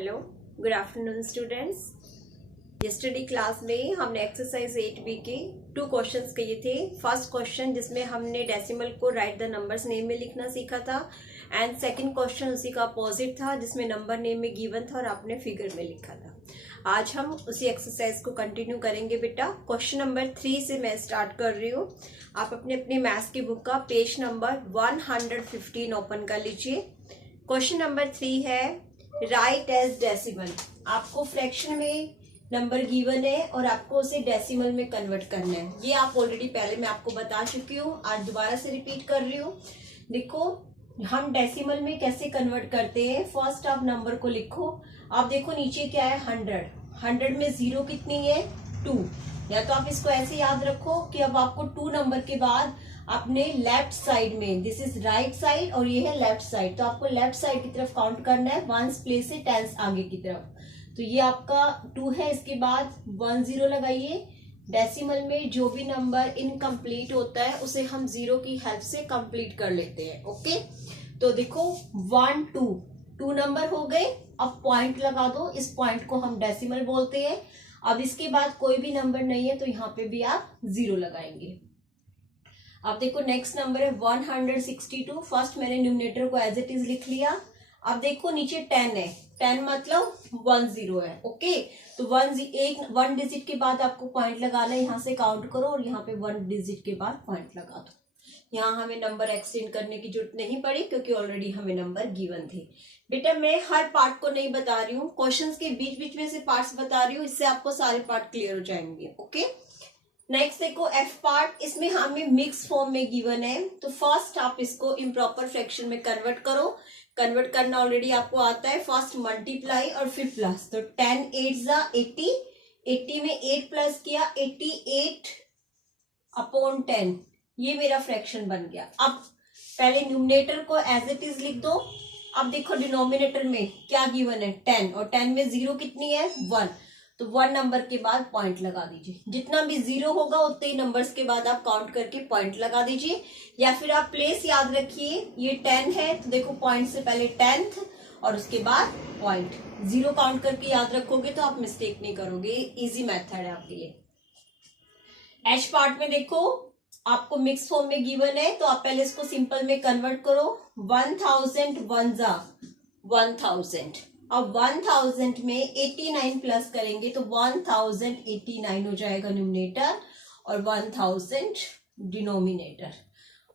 Hello, good afternoon students. Yesterday class में हमने exercise 8B के 2 क्वेश्चंस किए थे। फर्स्ट क्वेश्चन जिसमें हमने डेसिमल को राइट द नंबर्स नेम में लिखना सीखा था एंड सेकंड क्वेश्चन उसी का अपोजिट था जिसमें नंबर नेम में गिवन था और आपने फिगर में लिखा था। आज हम उसी एक्सरसाइज को कंटिन्यू करेंगे बेटा। क्वेश्चन नंबर 3 से मैं स्टार्ट कर रही हूँ। आप अपने मैथ्स की बुक का पेज नंबर 115 ओपन कर लीजिए। क्वेश्चन नंबर 3 है राइट एज डेसिमल। आपको फ्रैक्शन में नंबर गिवन है और आपको उसे डेसिमल में कन्वर्ट करना है। ये आप ऑलरेडी पहले मैं आपको बता चुकी हूँ, आज दोबारा से रिपीट कर रही हूँ। देखो हम डेसिमल में कैसे कन्वर्ट करते हैं। फर्स्ट आप नंबर को लिखो। आप देखो नीचे क्या है 100 में जीरो कितनी है 2। या तो आप इसको ऐसे याद रखो कि अब आपको 2 नंबर के बाद अपने लेफ्ट साइड में, दिस इज राइट साइड और ये है लेफ्ट साइड, तो आपको लेफ्ट साइड की तरफ काउंट करना है 1 प्लेस से 10 आगे की तरफ। तो ये आपका 2 है, इसके बाद 1 0 लगाइए। डेसिमल में जो भी नंबर इनकम्प्लीट होता है उसे हम 0 की हेल्प से कंप्लीट कर लेते हैं। ओके, तो देखो 1 2 नंबर हो गए। अब पॉइंट लगा दो, इस पॉइंट को हम डेसिमल बोलते हैं। अब इसके बाद कोई भी नंबर नहीं है तो यहाँ पे भी आप 0 लगाएंगे। अब देखो नेक्स्ट नंबर है 162। फर्स्ट मैंने न्यूमरेटर को एज इट इज लिख लिया। अब देखो नीचे 10 है, 10 मतलब 1 0 है। ओके, तो 1 डिजिट के बाद आपको पॉइंट लगाना है। यहाँ से काउंट करो और यहाँ पे 1 डिजिट के बाद पॉइंट लगा दो। यहाँ हमें नंबर एक्सटेंड करने की जरूरत नहीं पड़ी क्योंकि ऑलरेडी हमें नंबर गिवन थे। बेटा मैं हर पार्ट को नहीं बता रही हूँ, क्वेश्चंस के बीच बीच में से पार्ट्स बता रही हूँ, इससे आपको सारे पार्ट क्लियर हो जाएंगे। ओके, नेक्स्ट देखो एफ पार्ट, इसमें हमें मिक्स फॉर्म में गिवन है। तो फर्स्ट आप इसको इम्प्रॉपर फ्रैक्शन में कन्वर्ट करो। कन्वर्ट करना ऑलरेडी आपको आता है। फर्स्ट मल्टीप्लाई और फिर प्लस। तो 10 8 जा 80, 80 में 8 प्लस किया 88 अपॉन 10, ये मेरा फ्रैक्शन बन गया। अब पहले न्यूमरेटर को एज इट इज लिख दो। अब देखो डिनोमिनेटर में क्या गिवन है 10 और 10 में 0 कितनी है 1, तो 1 नंबर के बाद पॉइंट लगा दीजिए। जितना भी 0 होगा उतने ही नंबर्स के बाद आप काउंट करके पॉइंट लगा दीजिए। या फिर आप प्लेस याद रखिए, ये 10 है तो देखो पॉइंट से पहले 10th और उसके बाद पॉइंट। 0 काउंट करके याद रखोगे तो आप मिस्टेक नहीं करोगे। इजी मेथड है आपके लिए। एच पार्ट में देखो आपको मिक्स फॉर्म में गिवन है तो आप पहले इसको सिंपल में कन्वर्ट करो। 1000 1 जा 1000। अब 1000 में 89 प्लस करेंगे तो 1089 हो जाएगा न्यूमरेटर और 1000 डिनोमिनेटर।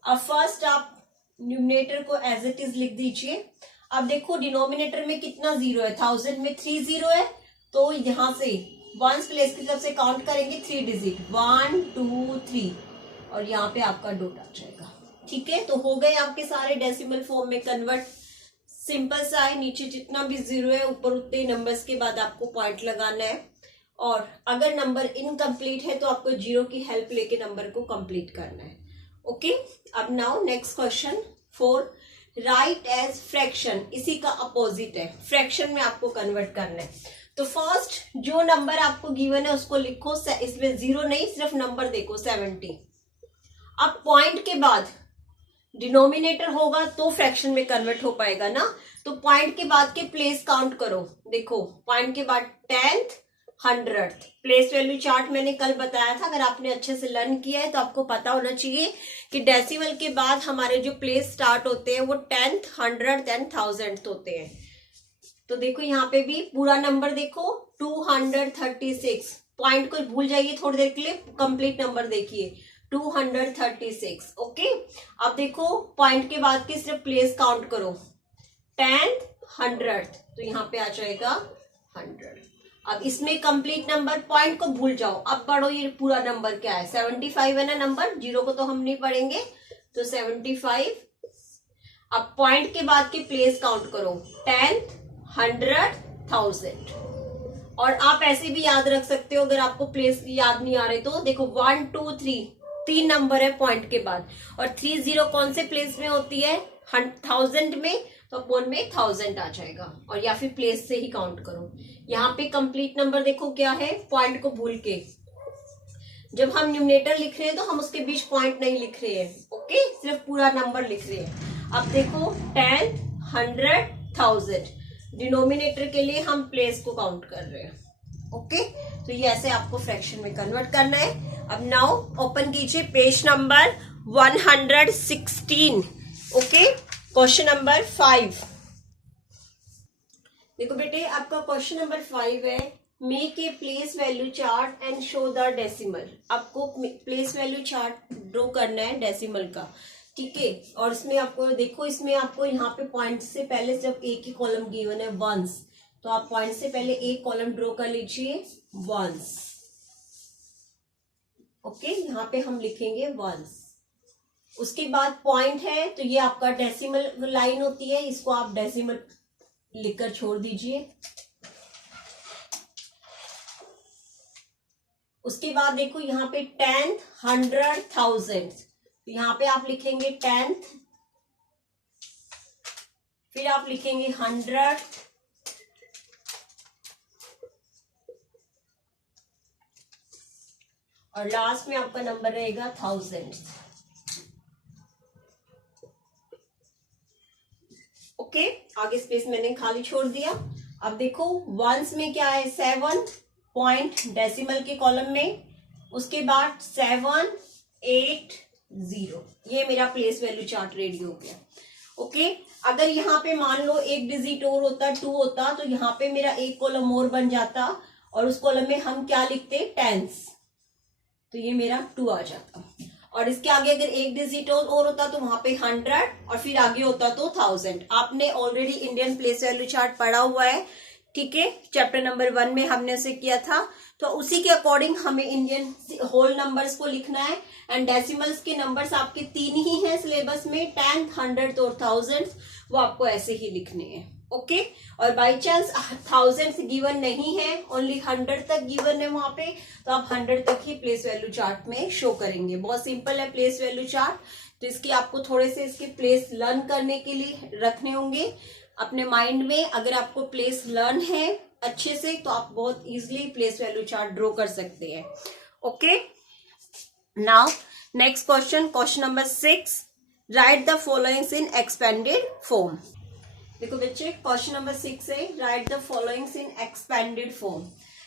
अब फर्स्ट आप न्यूमरेटर को एज इट इज लिख दीजिए। अब देखो डिनोमिनेटर में कितना 0 है, 1000 में 3 0 है, तो यहां से 1 प्लेस की तरफ से काउंट करेंगे 3 डिजिट 1 2 3 और यहाँ पे आपका डॉट आ जाएगा। ठीक है, तो हो गए आपके सारे डेसिमल फॉर्म में कन्वर्ट। सिंपल सा है, नीचे जितना भी 0 है ऊपर उतने नंबर्स के बाद आपको पॉइंट लगाना है। और अगर नंबर इनकम्प्लीट है तो आपको 0 की हेल्प लेके नंबर को कंप्लीट करना है। ओके, अब now next question 4, write as fraction. इसी का अपोजिट है, फ्रैक्शन में आपको कन्वर्ट करना है। तो फर्स्ट जो नंबर आपको गिवन है उसको लिखो। इसमें 0 नहीं, सिर्फ नंबर देखो 70। अब पॉइंट के बाद डिनोमिनेटर होगा तो फ्रैक्शन में कन्वर्ट हो पाएगा ना, तो पॉइंट के बाद के प्लेस काउंट करो। देखो पॉइंट के बाद 10th 100th place value chart मैंने कल बताया था। अगर आपने अच्छे से लर्न किया है तो आपको पता होना चाहिए कि डेसिमल के बाद हमारे जो प्लेस स्टार्ट होते हैं वो 10th 100th एंड 1000th होते हैं। तो देखो यहाँ पे भी पूरा नंबर देखो 236। पॉइंट को भूल जाइए थोड़ी देर के लिए, कंप्लीट नंबर देखिए 236। ओके, अब देखो पॉइंट के बाद की सिर्फ प्लेस काउंट करो 10th 100th, तो यहाँ पे आ जाएगा 100। अब इसमें कंप्लीट नंबर, पॉइंट को भूल जाओ। अब पढ़ो ये पूरा नंबर क्या है, 75 है ना नंबर, 0 को तो हम नहीं पढ़ेंगे, तो 75। अब पॉइंट के बाद की प्लेस काउंट करो 10th 100 1000। और आप ऐसे भी याद रख सकते हो अगर आपको प्लेस याद नहीं आ रहे तो देखो 1 2 3 3 नंबर है पॉइंट के बाद और 30 कौन से प्लेस में होती है 1000 में, तो अपॉन में 1000 आ जाएगा। और या फिर प्लेस से ही काउंट करो। यहाँ पे कंप्लीट नंबर देखो क्या है, पॉइंट को भूल के जब हम न्यूमरेटर लिख रहे हैं तो हम उसके बीच पॉइंट नहीं लिख रहे हैं। ओके, सिर्फ पूरा नंबर लिख रहे हैं। अब देखो 10 100 1000 डिनोमिनेटर के लिए हम प्लेस को काउंट कर रहे हैं। ओके, तो ये ऐसे आपको फ्रैक्शन में कन्वर्ट करना है। अब नाउ ओपन कीजिए page number 116। Okay, question number 5। देखो बेटे, आपका क्वेश्चन नंबर 5 है, make a place value chart and show the decimal. आपको प्लेस वैल्यू चार्ट ड्रॉ करना है डेसिमल का, ठीक है। और इसमें आपको देखो, इसमें आपको यहाँ पे पॉइंट से पहले जब एक ही कॉलम गिवन है वंस, तो आप पॉइंट से पहले एक कॉलम ड्रॉ कर लीजिए वंस। ओके, यहाँ पे हम लिखेंगे वंस। उसके बाद पॉइंट है तो ये आपका डेसिमल लाइन होती है, इसको आप डेसिमल लिखकर छोड़ दीजिए। उसके बाद देखो यहाँ पे 10th, 100, 1000, तो यहाँ पे आप लिखेंगे 10th, फिर आप लिखेंगे 100, और लास्ट में आपका नंबर रहेगा 1000। ओके, आगे स्पेस मैंने खाली छोड़ दिया। अब देखो वंस में क्या है, 7 पॉइंट डेसिमल के कॉलम में, उसके बाद 7, 8, 0। ये मेरा प्लेस वैल्यू चार्ट रेडी हो गया। ओके, अगर यहाँ पे मान लो एक डिजिट और होता, 2 होता, तो यहाँ पे मेरा एक कॉलम और बन जाता, और उस कॉलम में हम क्या लिखते, टेंस, तो ये मेरा 2 आ जाता। और इसके आगे अगर एक डिजिट और होता तो वहां पे 100, और फिर आगे होता तो 1000। आपने already Indian place value chart पढ़ा हुआ है, ठीक है, चैप्टर नंबर 1 में हमने उसे किया था। तो उसी के अकॉर्डिंग हमें इंडियन होल नंबर्स को लिखना है। एंड डेसिमल्स के नंबर्स आपके 3 ही हैं सिलेबस में, 10, 100 और 1000, वो आपको ऐसे ही लिखने हैं। ओके, और बाई चांस 1000 गिवन नहीं है, ओनली 100 तक गिवन है वहां पे, तो आप 100 तक ही प्लेस वैल्यू चार्ट में शो करेंगे। बहुत सिंपल है प्लेस वैल्यू चार्ट, तो इसकी आपको थोड़े से इसके प्लेस लर्न करने के लिए रखने होंगे अपने माइंड में। अगर आपको प्लेस लर्न है अच्छे से तो आप बहुत easily place value chart draw कर सकते हैं। Okay, now next question, question number 6, right the followings in expanded form. देखो बच्चे, क्वेश्चन नंबर 6 है, right the followings in expanded form.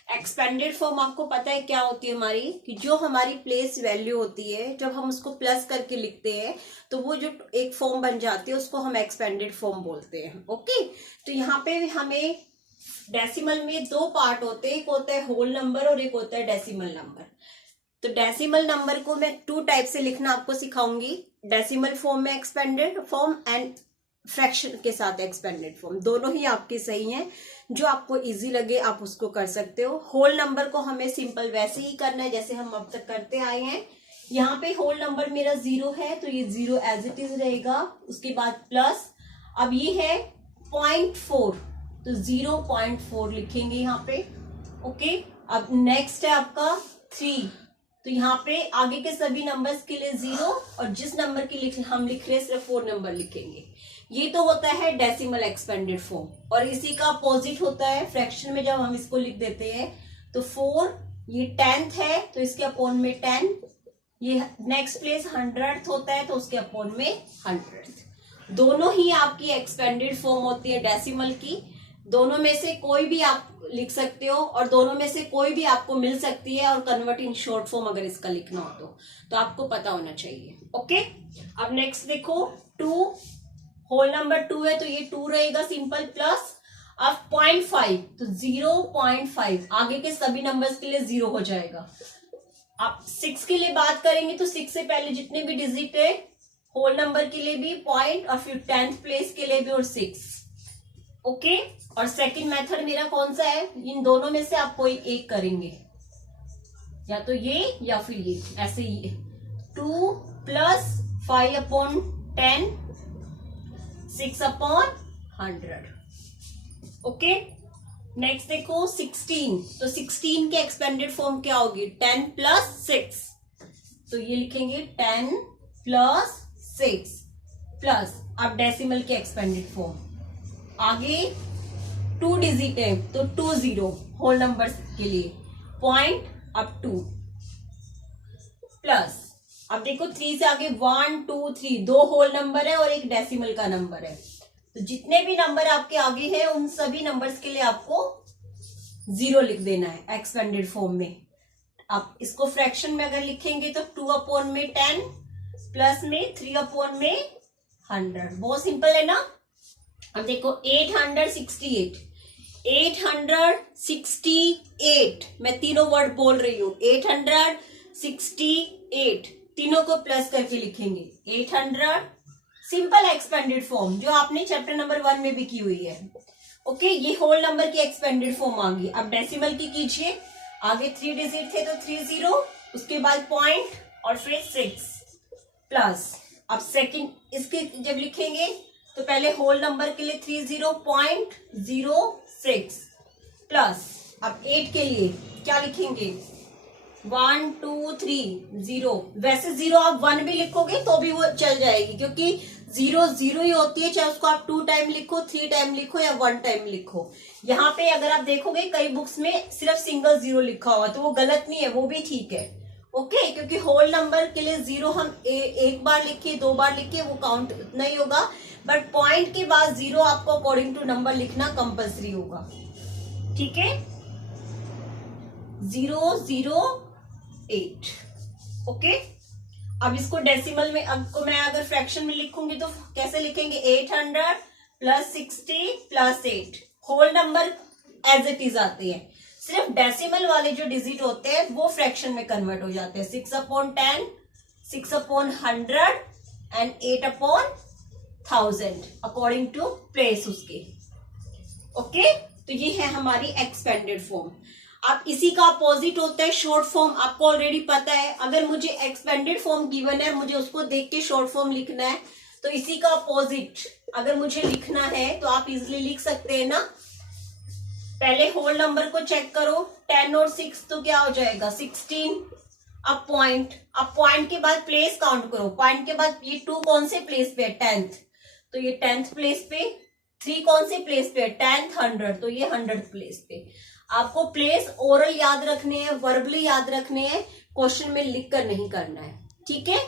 Expanded form आपको पता है क्या होती है हमारी, कि जो हमारी प्लेस वैल्यू होती है जब हम उसको प्लस करके लिखते हैं तो वो जो एक फॉर्म बन जाती है उसको हम एक्सपेंडेड फॉर्म बोलते हैं। ओके, तो यहाँ पे हमें डेसिमल में 2 पार्ट होते हैं, एक होता है होल नंबर और एक होता है डेसिमल नंबर। तो डेसिमल नंबर को मैं 2 टाइप से लिखना आपको सिखाऊंगी, डेसिमल फॉर्म में एक्सपेंडेड फॉर्म एंड फ्रैक्शन के साथ एक्सपेंडेड फॉर्म। दोनों ही आपके सही हैं, जो आपको इजी लगे आप उसको कर सकते हो। होल नंबर को हमें सिंपल वैसे ही करना है जैसे हम अब तक करते आए हैं। यहाँ पे होल नंबर मेरा 0 है तो ये 0 एज इट इज रहेगा, उसके बाद प्लस, अब ये है 0.4 तो 0.4 लिखेंगे यहाँ पे। ओके, अब नेक्स्ट है आपका 3, तो यहाँ पे आगे के सभी नंबर्स के लिए 0, और जिस नंबर की हम लिख रहे हैं सिर्फ 4 नंबर लिखेंगे। ये तो होता है डेसिमल एक्सपेंडेड फॉर्म, और इसी का अपोजिट होता है फ्रैक्शन में। जब हम इसको लिख देते हैं तो 4, ये 10th है तो इसके अपॉन में 10, ये नेक्स्ट प्लेस 100th होता है तो उसके अपॉन में 100th। दोनों ही आपकी एक्सपेंडेड फॉर्म होती है डेसिमल की। दोनों में से कोई भी आप लिख सकते हो, और दोनों में से कोई भी आपको मिल सकती है, और कन्वर्ट इन शॉर्ट फॉर्म अगर इसका लिखना हो तो आपको पता होना चाहिए। ओके, अब नेक्स्ट देखो 2, होल नंबर 2 है तो ये 2 रहेगा सिंपल, प्लस अब 0.5 तो 0.5, आगे के सभी नंबर्स के लिए 0 हो जाएगा। आप 6 के लिए बात करेंगे तो 6 से पहले जितने भी डिजिट है होल नंबर के लिए भी पॉइंट, और फिर 10th प्लेस के लिए भी और 6। ओके, और सेकंड मेथड मेरा कौन सा है, इन दोनों में से आप कोई एक करेंगे, या तो ये या फिर ये, ऐसे ही 2 + 5/10, 6/100। ओके, नेक्स्ट देखो 16, तो 16 के एक्सपेंडेड फॉर्म क्या होगी, 10 + 6, तो ये लिखेंगे 10 + 6 प्लस, अब डेसिमल के एक्सपेंडेड फॉर्म आगे 2 डिजिट है तो 20 होल नंबर के लिए, पॉइंट अब 2 प्लस, अब देखो 3 से आगे 1, 2, 3 2 होल नंबर है और एक डेसिमल का नंबर है, तो जितने भी नंबर आपके आगे हैं उन सभी नंबर्स के लिए आपको 0 लिख देना है एक्सपेंडेड फॉर्म में। आप इसको फ्रैक्शन में अगर लिखेंगे तो 2/10 प्लस में 3/100। बहुत सिंपल है ना। अब देखो 868 मैं तीनों वर्ड बोल रही हूं। 868 तीनों को प्लस करके लिखेंगे 800। सिंपल एक्सपेंडेड फॉर्म जो आपने चैप्टर नंबर 1 में भी की हुई है। ओके, ये होल नंबर की एक्सपेंडेड फॉर्म आ गई। अब डेसिमल की कीजिए। आगे 3 डिजिट थे तो 30, उसके बाद पॉइंट और फिर 6 प्लस। अब सेकंड इसके जब लिखेंगे तो पहले होल नंबर के लिए 30.06 प्लस। अब 8 के लिए क्या लिखेंगे 1 2 3 0। वैसे 0 आप 1 भी लिखोगे तो भी वो चल जाएगी, क्योंकि 0 0 ही होती है, चाहे उसको आप 2 टाइम लिखो, 3 टाइम लिखो या 1 टाइम लिखो। यहाँ पे अगर आप देखोगे कई बुक्स में सिर्फ सिंगल 0 लिखा हुआ, तो वो गलत नहीं है, वो भी ठीक है। ओके, क्योंकि होल नंबर के लिए 0 हम एक बार लिखे 2 बार लिखे वो काउंट उतना ही होगा, बट पॉइंट के बाद 0 आपको अकॉर्डिंग टू नंबर लिखना कंपल्सरी होगा। ठीक है, 008। ओके, अब इसको डेसिमल में अब मैं अगर फ्रैक्शन में लिखूंगी तो कैसे लिखेंगे 800 plus 60 plus 8। Whole number as it is आते हैं, सिर्फ डेसिमल वाले जो डिजिट होते हैं वो फ्रैक्शन में कन्वर्ट हो जाते हैं। 6/10, 6/100 एंड 8/1000 अकॉर्डिंग टू प्लेस उसके। ओके, तो ये है हमारी एक्सपेंडेड फॉर्म। अब इसी का अपोजिट होता है शॉर्ट फॉर्म। आपको ऑलरेडी पता है, अगर मुझे एक्सपेंडेड फॉर्म गिवन है, मुझे उसको देख के शॉर्ट फॉर्म लिखना है, तो इसी का अपोजिट अगर मुझे लिखना है तो आप इजिली लिख सकते हैं ना। पहले होल नंबर को चेक करो, 10 और 6 तो क्या हो जाएगा 16। अब पॉइंट के बाद प्लेस काउंट करो। पॉइंट के बाद ये 2 कौन से प्लेस पे है 10th, तो ये 10th प्लेस पे। 3 कौन से प्लेस पे है 10th 100, तो ये 100th प्लेस पे। आपको प्लेस ओरल याद रखने हैं, वर्बली याद रखने हैं, क्वेश्चन में लिख कर नहीं करना है। ठीक है।